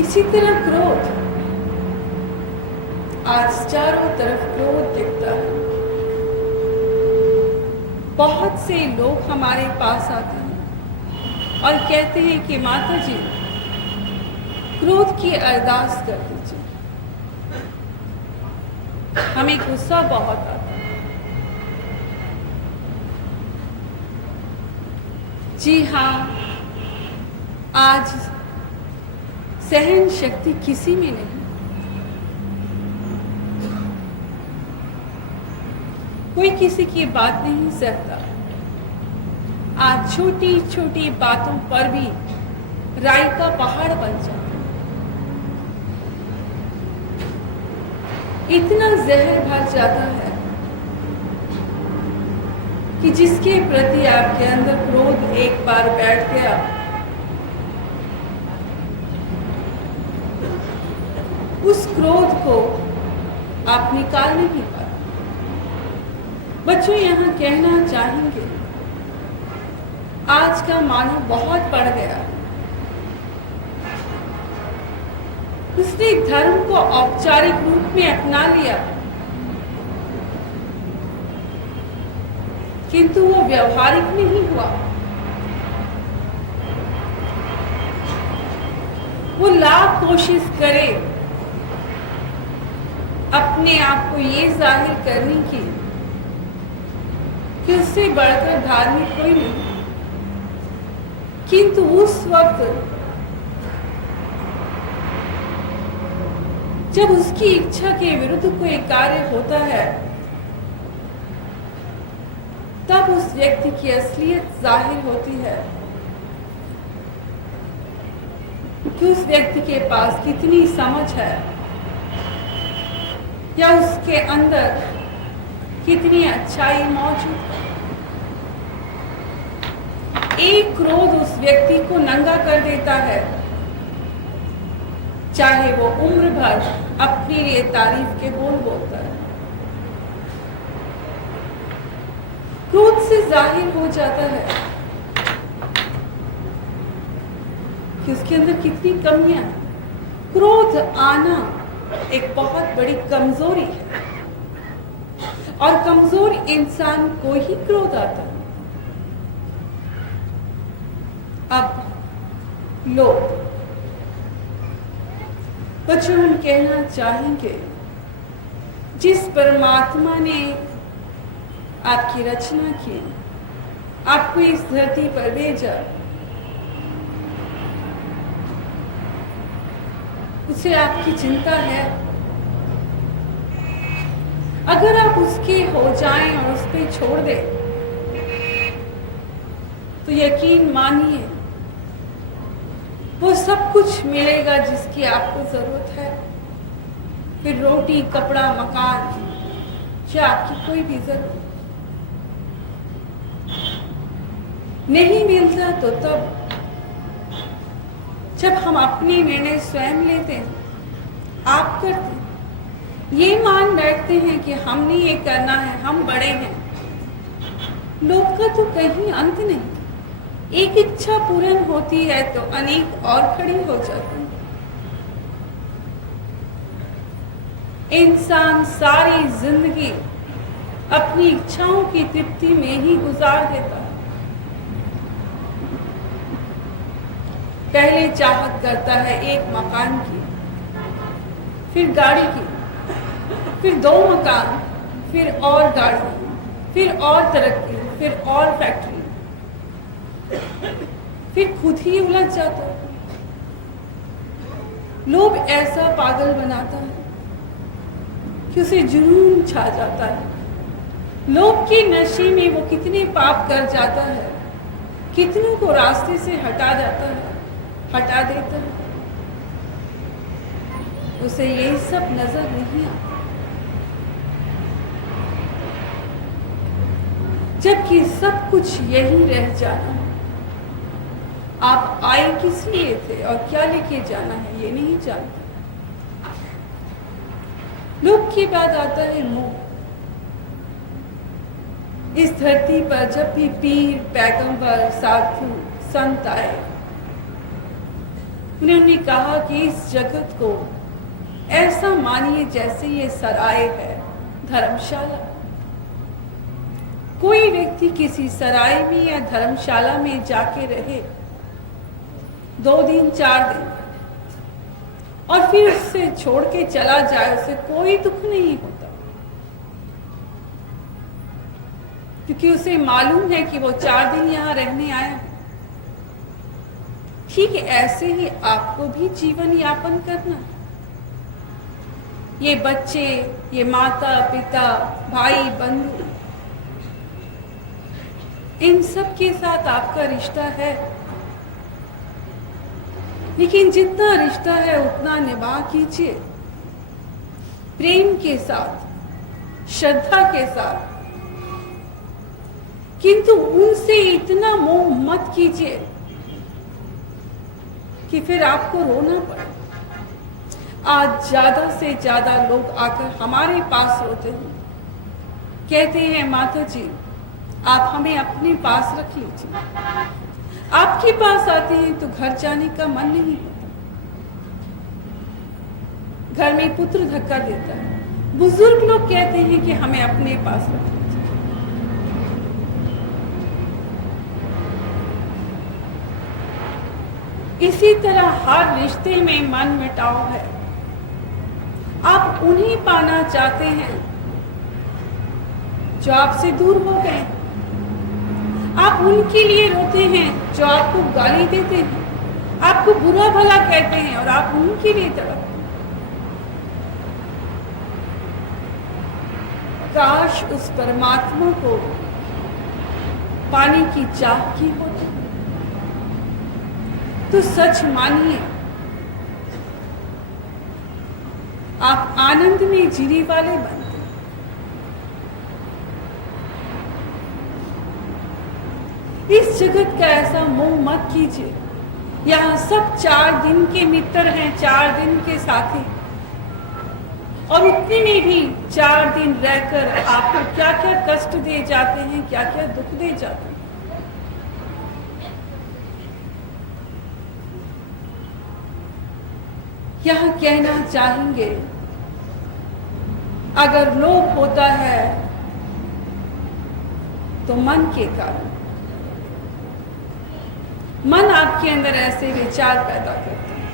इसी तरह क्रोध, आज चारों तरफ क्रोध दिखता है। बहुत से लोग हमारे पास आते हैं और कहते हैं कि माता जी क्रोध की अरदास कर दीजिए, हमें गुस्सा बहुत आता है। जी हाँ, आज सहन शक्ति किसी में नहीं। कोई किसी की बात नहीं सहता। आज छोटी छोटी बातों पर भी राई का पहाड़ बन जाता है। इतना जहर भर जाता है कि जिसके प्रति आपके अंदर क्रोध एक बार बैठ गया, उस क्रोध को आप निकाल नहीं पाते। बच्चों, यहाँ कहना चाहेंगे, आज का मानव बहुत बढ़ गया। उसने धर्म को औपचारिक रूप में अपना लिया, किंतु वो व्यवहारिक नहीं हुआ। वो लाख कोशिश करे अपने आप को ये जाहिर करने की कि उससे बढ़कर धार्मिक कोई नहीं, किंतु उस वक्त जब उसकी इच्छा के विरुद्ध कोई कार्य होता है, तब उस व्यक्ति की असलियत जाहिर होती है कि उस व्यक्ति के पास कितनी समझ है या उसके अंदर कितनी अच्छाई मौजूद है। एक क्रोध उस व्यक्ति को नंगा कर देता है, चाहे वो उम्र भर अपने लिए तारीफ के बोल बोलता है। क्रोध से जाहिर हो जाता है कि उसके अंदर कितनी कमियां हैं। क्रोध आना एक बहुत बड़ी कमजोरी है और कमजोर इंसान को ही क्रोध आता है। अब लोग बच्चों, हम कहना चाहेंगे, जिस परमात्मा ने आपकी रचना की, आपको इस धरती पर भेजा, उसे आपकी चिंता है। अगर आप उसके हो जाएं और उस पे छोड़ दें, तो यकीन मानिए वो सब कुछ मिलेगा जिसकी आपको जरूरत है। फिर रोटी, कपड़ा, मकान या आपकी कोई भी जरूरत नहीं मिलता, तो तब जब हम अपने निर्णय स्वयं लेते हैं, आप करते हैं, ये मान बैठते हैं कि हमने ये करना है, हम बड़े हैं। लोग का तो कहीं अंत नहीं। एक इच्छा पूर्ण होती है तो अनेक और खड़ी हो जाती है। इंसान सारी जिंदगी अपनी इच्छाओं की तृप्ति में ही गुजार देता है। पहले चाहत करता है एक मकान की, फिर गाड़ी की, फिर 2 मकान, फिर और गाड़ी, फिर और तरक्की, फिर और फैक्ट्री, फिर खुद ही उलझ जाता है। लोभ ऐसा पागल बनाता है कि उसे जुनून छा जाता है। लोभ के नशे में वो कितने पाप कर जाता है, कितनों को रास्ते से हटा देता है। उसे ये सब नजर नहीं आता, जबकि सब कुछ यही रह जाना है। आप आए किस लिए थे और क्या लेके जाना है, ये नहीं जानते। लोभ के बाद आता है मोह। इस धरती पर जब भी पीर, पैगंबर, साधु, संत आए, उन्होंने कहा कि इस जगत को ऐसा मानिए जैसे ये सराय है, धर्मशाला। कोई व्यक्ति किसी सराय में या धर्मशाला में जाके रहे 2 दिन 4 दिन और फिर उससे छोड़ के चला जाए, उसे कोई दुख नहीं होता, क्योंकि उसे मालूम है कि वो 4 दिन यहाँ रहने आया है। ठीक ऐसे ही आपको भी जीवन यापन करना है। ये बच्चे, ये माता पिता, भाई बंधु, इन सब के साथ आपका रिश्ता है, लेकिन जितना रिश्ता है उतना निभा कीजिए, प्रेम के साथ, श्रद्धा के साथ, किंतु उनसे इतना मोह मत कीजिए कि फिर आपको रोना पड़े। आज ज्यादा से ज्यादा लोग आकर हमारे पास रोते हैं, कहते हैं माता जी आप हमें अपने पास रख लीजिए। आपके पास आते हैं तो घर जाने का मन नहीं होता, घर में पुत्र धक्का देता है। बुजुर्ग लोग कहते हैं कि हमें अपने पास रख लीजिए। इसी तरह हर रिश्ते में मन मुटाव है। आप उन्हें पाना चाहते हैं जो आपसे दूर हो गए। आप उनके लिए रोते हैं जो आपको गाली देते हैं, आपको बुरा भला कहते हैं, और आप उनके लिए तड़पते हैं। काश उस परमात्मा को पाने की चाह की होती। तो सच मानिए आप आनंद में जीने वाले बनते। इस जगत का ऐसा मोह मत कीजिए। यहाँ सब 4 दिन के मित्र हैं, 4 दिन के साथी, और उतने में भी 4 दिन रहकर आपको क्या क्या कष्ट दे जाते हैं, क्या क्या दुख दे जाते हैं। यहाँ कहना चाहेंगे अगर लोभ होता है तो मन के कारण। मन आपके अंदर ऐसे विचार पैदा करता है।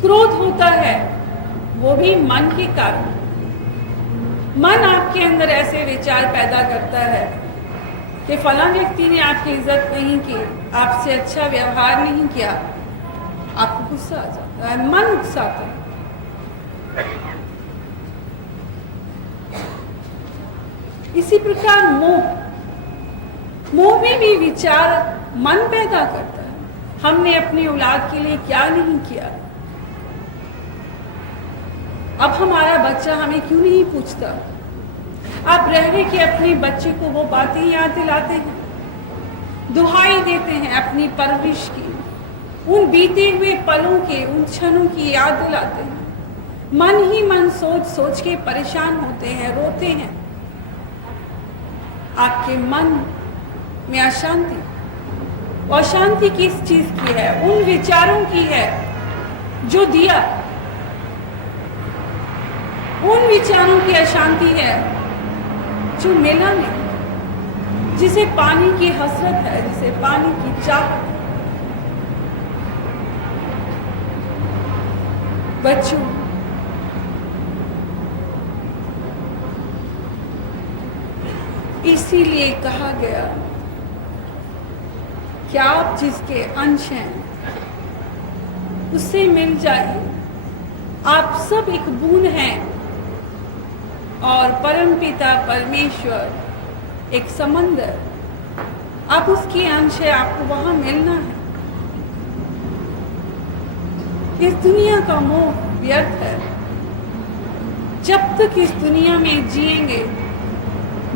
क्रोध होता है वो भी मन के कारण। मन आपके अंदर ऐसे विचार पैदा करता है कि फला व्यक्ति ने आपकी इज्जत नहीं की, आपसे अच्छा व्यवहार नहीं किया, आपको गुस्सा आ जाता है, मन उकसाता है। इसी प्रकार मोह में भी विचार मन पैदा करता है। हमने अपनी औलाद के लिए क्या नहीं किया, अब हमारा बच्चा हमें क्यों नहीं पूछता। आप रह रहे कि अपने बच्चे को वो बातें याद दिलाते हैं, दुहाई देते हैं अपनी परवरिश की, उन बीते हुए पलों के, उन क्षणों की याद दिलाते हैं। मन ही मन सोच सोच के परेशान होते हैं, रोते हैं। आपके मन में अशांति, अशांति किस चीज की है? उन विचारों की है जो दिया, उन विचारों की अशांति है जो मिला नहीं, जिसे पानी की हसरत है, जिसे पानी की चाहत है। बच्चों, इसीलिए कहा गया कि आप जिसके अंश हैं उससे मिल जाइए। आप सब एक बूंद हैं और परमपिता परमेश्वर एक समंदर। आप उसके अंश है, आपको वहां मिलना है। इस दुनिया का मोह व्यर्थ है। जब तक इस दुनिया में जिएंगे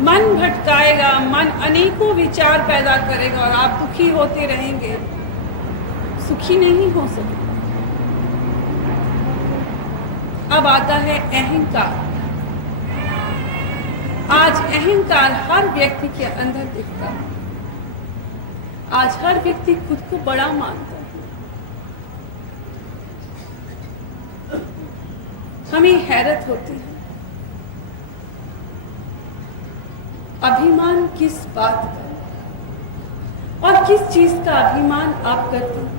मन भटकाएगा, मन अनेकों विचार पैदा करेगा और आप दुखी होते रहेंगे, सुखी नहीं हो सकते। अब आता है अहंकार। आज अहंकार हर व्यक्ति के अंदर दिखता है। आज हर व्यक्ति खुद को बड़ा मानता है। हमें हैरत होती है, अभिमान किस बात का और किस चीज का अभिमान आप करते हैं?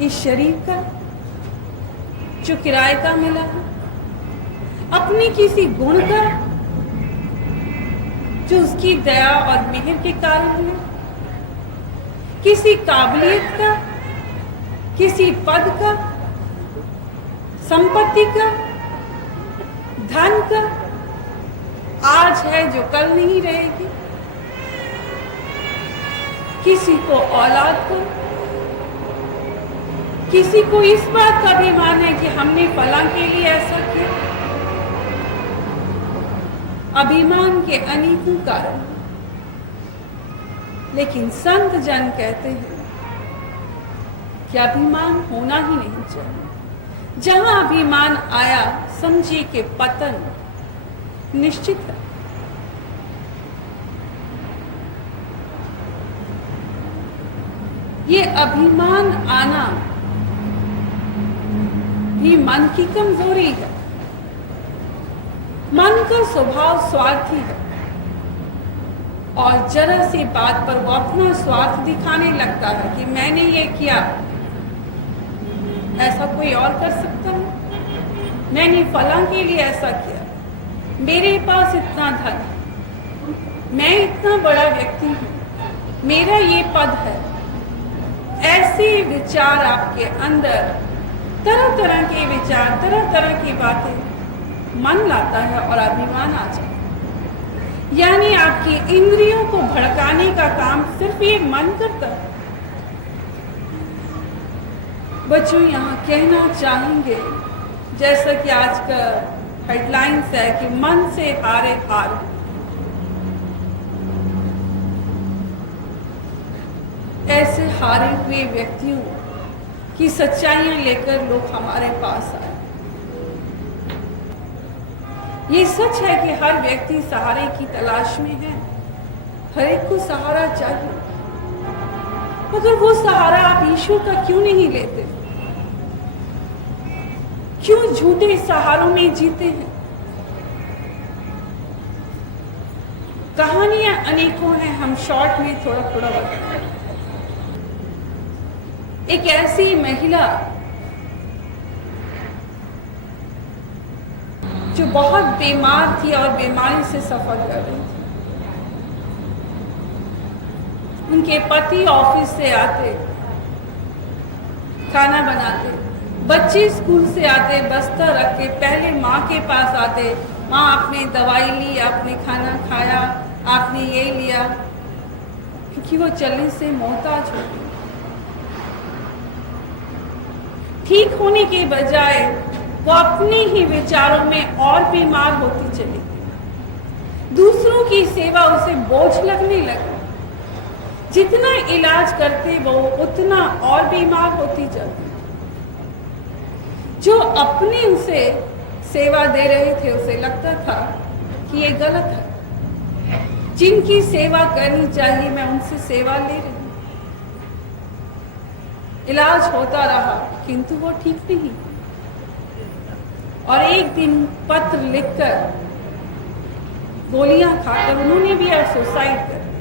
इस शरीर का जो किराए का मिला है, अपने किसी गुण का जो उसकी दया और मेहर के कारण है, किसी काबिलियत का, किसी पद का, संपत्ति का, धन का, आज है जो कल नहीं रहेगी, किसी को औलाद को, किसी को इस बात का अभिमान है कि हमने फला के लिए ऐसा किया। अभिमान के अनेकों कारण, लेकिन संत जन कहते हैं कि अभिमान होना ही नहीं चाहिए। जहां अभिमान आया, समझिए कि पतन निश्चित है। ये अभिमान आना भी मन की कमजोरी है। मन का स्वभाव स्वार्थी है और जरा सी बात पर वो अपना स्वार्थ दिखाने लगता है कि मैंने ये किया, ऐसा कोई और कर सकता है? मैंने फला के लिए ऐसा किया, मेरे पास इतना धन, मैं इतना बड़ा व्यक्ति हूं, मेरा ये पद है। ऐसे विचार आपके अंदर, तरह तरह के विचार, तरह तरह की बातें मन लाता है और अभिमान आ जाता है। यानी आपकी इंद्रियों को भड़काने का काम सिर्फ ये मन करता है। बच्चों, यहाँ कहना चाहेंगे, जैसा कि आज का हेडलाइंस है कि मन से हारे हार। ऐसे हारे हुए व्यक्तियों की सच्चाइयां लेकर लोग हमारे पास आए। ये सच है कि हर व्यक्ति सहारे की तलाश में है, हर एक को सहारा चाहिए, मगर वो सहारा आप ईश्वर का क्यों नहीं लेते? क्यों झूठे सहारों में जीते हैं? कहानियां अनेकों हैं, हम शॉर्ट में थोड़ा थोड़ा बताएं। एक ऐसी महिला जो बहुत बीमार थी और बीमारी से सफर कर रही थी। उनके पति ऑफिस से आते, खाना बनाते, बच्चे स्कूल से आते, बस्ता रख के पहले माँ के पास आते, माँ आपने दवाई ली, आपने खाना खाया, आपने ये लिया, क्योंकि वो चलने से मोहताज हो गई। ठीक होने के बजाय वो अपने ही विचारों में और बीमार होती चली गई। दूसरों की सेवा उसे बोझ लगने लगी। जितना इलाज करते वो उतना और बीमार होती जाती। जो अपने उसे सेवा दे रहे थे उसे लगता था कि ये गलत है, जिनकी सेवा करनी चाहिए मैं उनसे सेवा ले रही हूं। इलाज होता रहा किंतु वो ठीक नहीं। और एक दिन पत्र लिखकर, गोलियां खाकर उन्होंने भी सुसाइड कर दिया।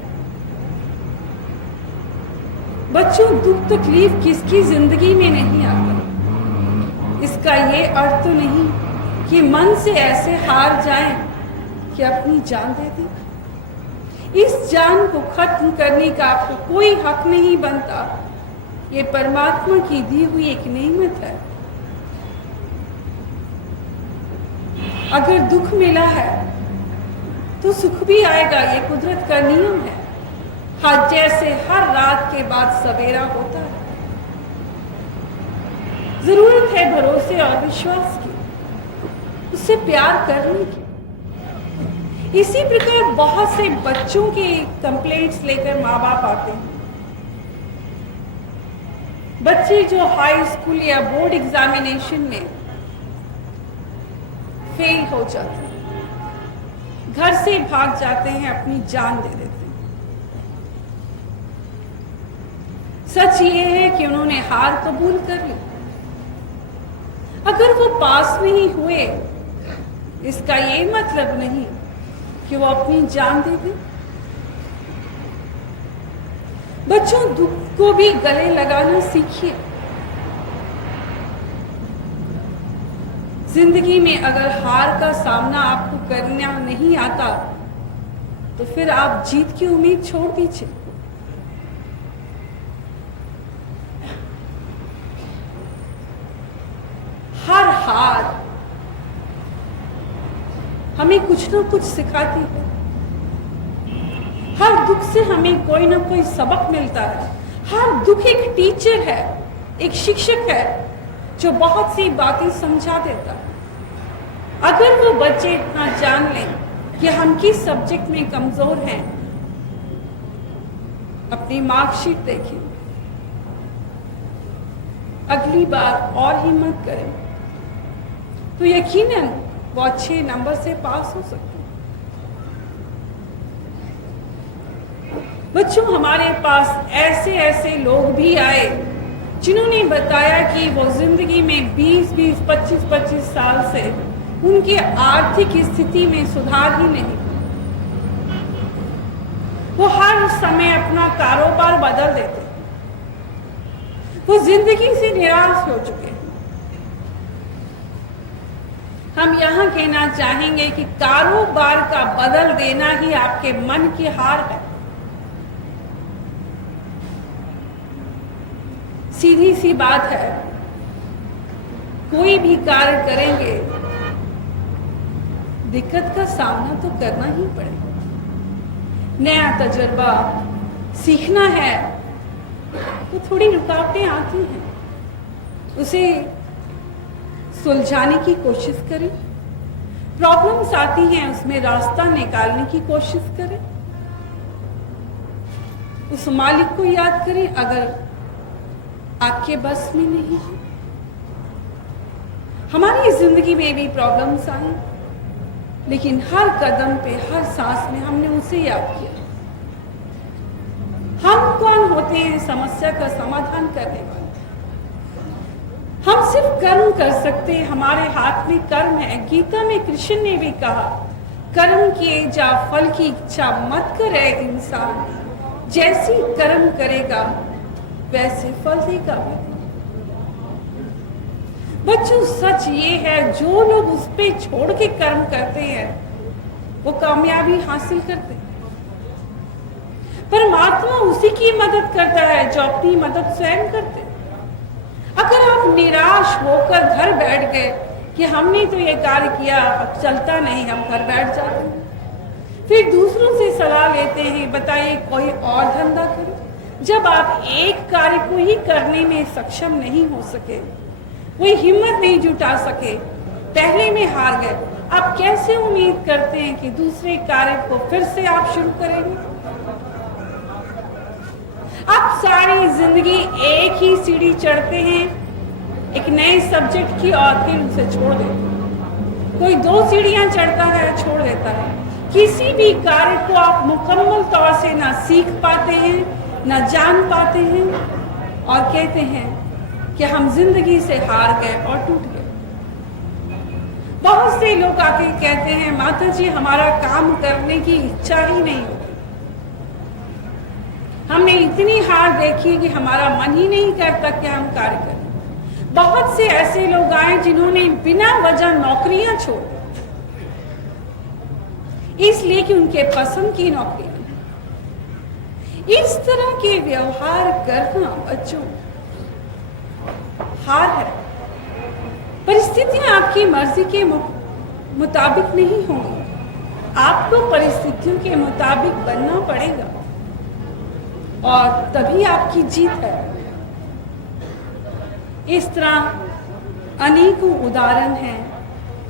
बच्चों, दुख तकलीफ किसकी जिंदगी में नहीं आता। इसका ये अर्थ तो नहीं कि मन से ऐसे हार जाएं कि अपनी जान दे दी। इस जान को खत्म करने का आपको कोई हक नहीं बनता। ये परमात्मा की दी हुई एक नेमत है। अगर दुख मिला है तो सुख भी आएगा, ये कुदरत का नियम है। हाँ, जैसे हर रात के बाद सवेरा होता है। जरूरत है भरोसे और विश्वास की, उससे प्यार करने की। इसी प्रकार बहुत से बच्चों के कंप्लेंट्स लेकर माँ बाप आते हैं। बच्चे जो हाई स्कूल या बोर्ड एग्जामिनेशन में फेल हो जाते हैं, घर से भाग जाते हैं, अपनी जान दे देते हैं। सच ये है कि उन्होंने हार कबूल कर ली। अगर वो पास में ही हुए, इसका ये मतलब नहीं कि वो अपनी जान दे दे। बच्चों, दुख को भी गले लगाना सीखिए। जिंदगी में अगर हार का सामना आपको करना नहीं आता तो फिर आप जीत की उम्मीद छोड़ दीजिए। हर हार हमें कुछ ना कुछ सिखाती है। हर दुख से हमें कोई ना कोई सबक मिलता है। हर दुख एक टीचर है, एक शिक्षक है जो बहुत सी बातें समझा देता है। अगर वो बच्चे इतना जान लें कि हम किस सब्जेक्ट में कमजोर हैं, अपनी मार्कशीट देखें, अगली बार और हिम्मत करें तो यकीनन वो अच्छे नंबर से पास हो सकते हैं। बच्चों, हमारे पास ऐसे ऐसे लोग भी आए जिन्होंने बताया कि वो जिंदगी में 20-20, 25-25 साल से उनकी आर्थिक स्थिति में सुधार ही नहीं। वो हर समय अपना कारोबार बदल देते, वो जिंदगी से निराश हो चुके हैं। हम यहाँ कहना चाहेंगे कि कारोबार का बदल देना ही आपके मन की हार है। सीधी सी बात है, कोई भी कार्य करेंगे दिक्कत का सामना तो करना ही पड़ेगा। नया तजुर्बा सीखना है तो थोड़ी रुकावटें आती हैं, उसे सुलझाने की कोशिश करें। प्रॉब्लम्स आती हैं, उसमें रास्ता निकालने की कोशिश करें। उस मालिक को याद करें अगर आपके बस में नहीं है। हमारी जिंदगी में भी प्रॉब्लम्स आई, लेकिन हर कदम पे, हर सांस में हमने उसे याद किया। हम कौन होते हैं समस्या का समाधान करने वाले? हम सिर्फ कर्म कर सकते हैं, हमारे हाथ में कर्म है। गीता में कृष्ण ने भी कहा, कर्म किए जा फल की इच्छा मत करे इंसान, जैसी कर्म करेगा वैसे फल देगा। बच्चों, सच ये है, जो लोग उस पे छोड़ के कर्म करते हैं वो कामयाबी हासिल करते हैं। परमात्मा उसी की मदद करता है जो अपनी मदद स्वयं करते हैं। अगर आप निराश होकर घर बैठ गए कि हमने तो ये कार्य किया, अब चलता नहीं, हम घर बैठ जाते हैं, फिर दूसरों से सलाह लेते हैं, बताइए कोई और धंधा करो। जब आप एक कार्य को ही करने में सक्षम नहीं हो सके, कोई हिम्मत नहीं जुटा सके, पहले में हार गए, आप कैसे उम्मीद करते हैं कि दूसरे कार्य को फिर से आप शुरू करेंगे? आप सारी जिंदगी एक ही सीढ़ी चढ़ते हैं, एक नए सब्जेक्ट की, और फिर उसे छोड़ देते हैं। कोई 2 सीढ़ियां चढ़ता है, छोड़ देता है। किसी भी कार्य को आप मुकम्मल तौर से ना सीख पाते हैं, ना जान पाते हैं, और कहते हैं कि हम जिंदगी से हार गए और टूट गए। बहुत से लोग आके कहते हैं, माता जी हमारा काम करने की इच्छा ही नहीं होती, हमने इतनी हार देखी कि हमारा मन ही नहीं करता कि हम कार्य करें। बहुत से ऐसे लोग आए जिन्होंने बिना वजह नौकरियां छोड़ दी, इसलिए कि उनके पसंद की नौकरियां। इस तरह के व्यवहार करना बच्चों हार है। परिस्थितियां आपकी मर्जी के मुताबिक नहीं होंगी, आपको परिस्थितियों के मुताबिक बनना पड़ेगा, और तभी आपकी जीत है। इस तरह अनेकों उदाहरण हैं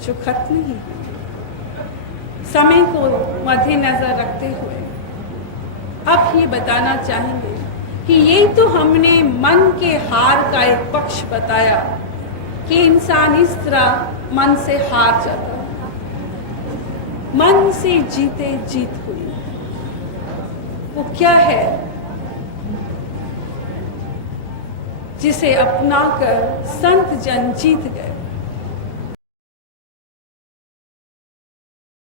जो खत्म नहीं होते। समय को मद्देनजर रखते हुए अब ये बताना चाहेंगे कि ये तो हमने मन के हार का एक पक्ष बताया कि इंसान इस तरह मन से हार जाता है। मन से जीते जीत हुई, वो क्या है जिसे अपनाकर संत जन जीत गए।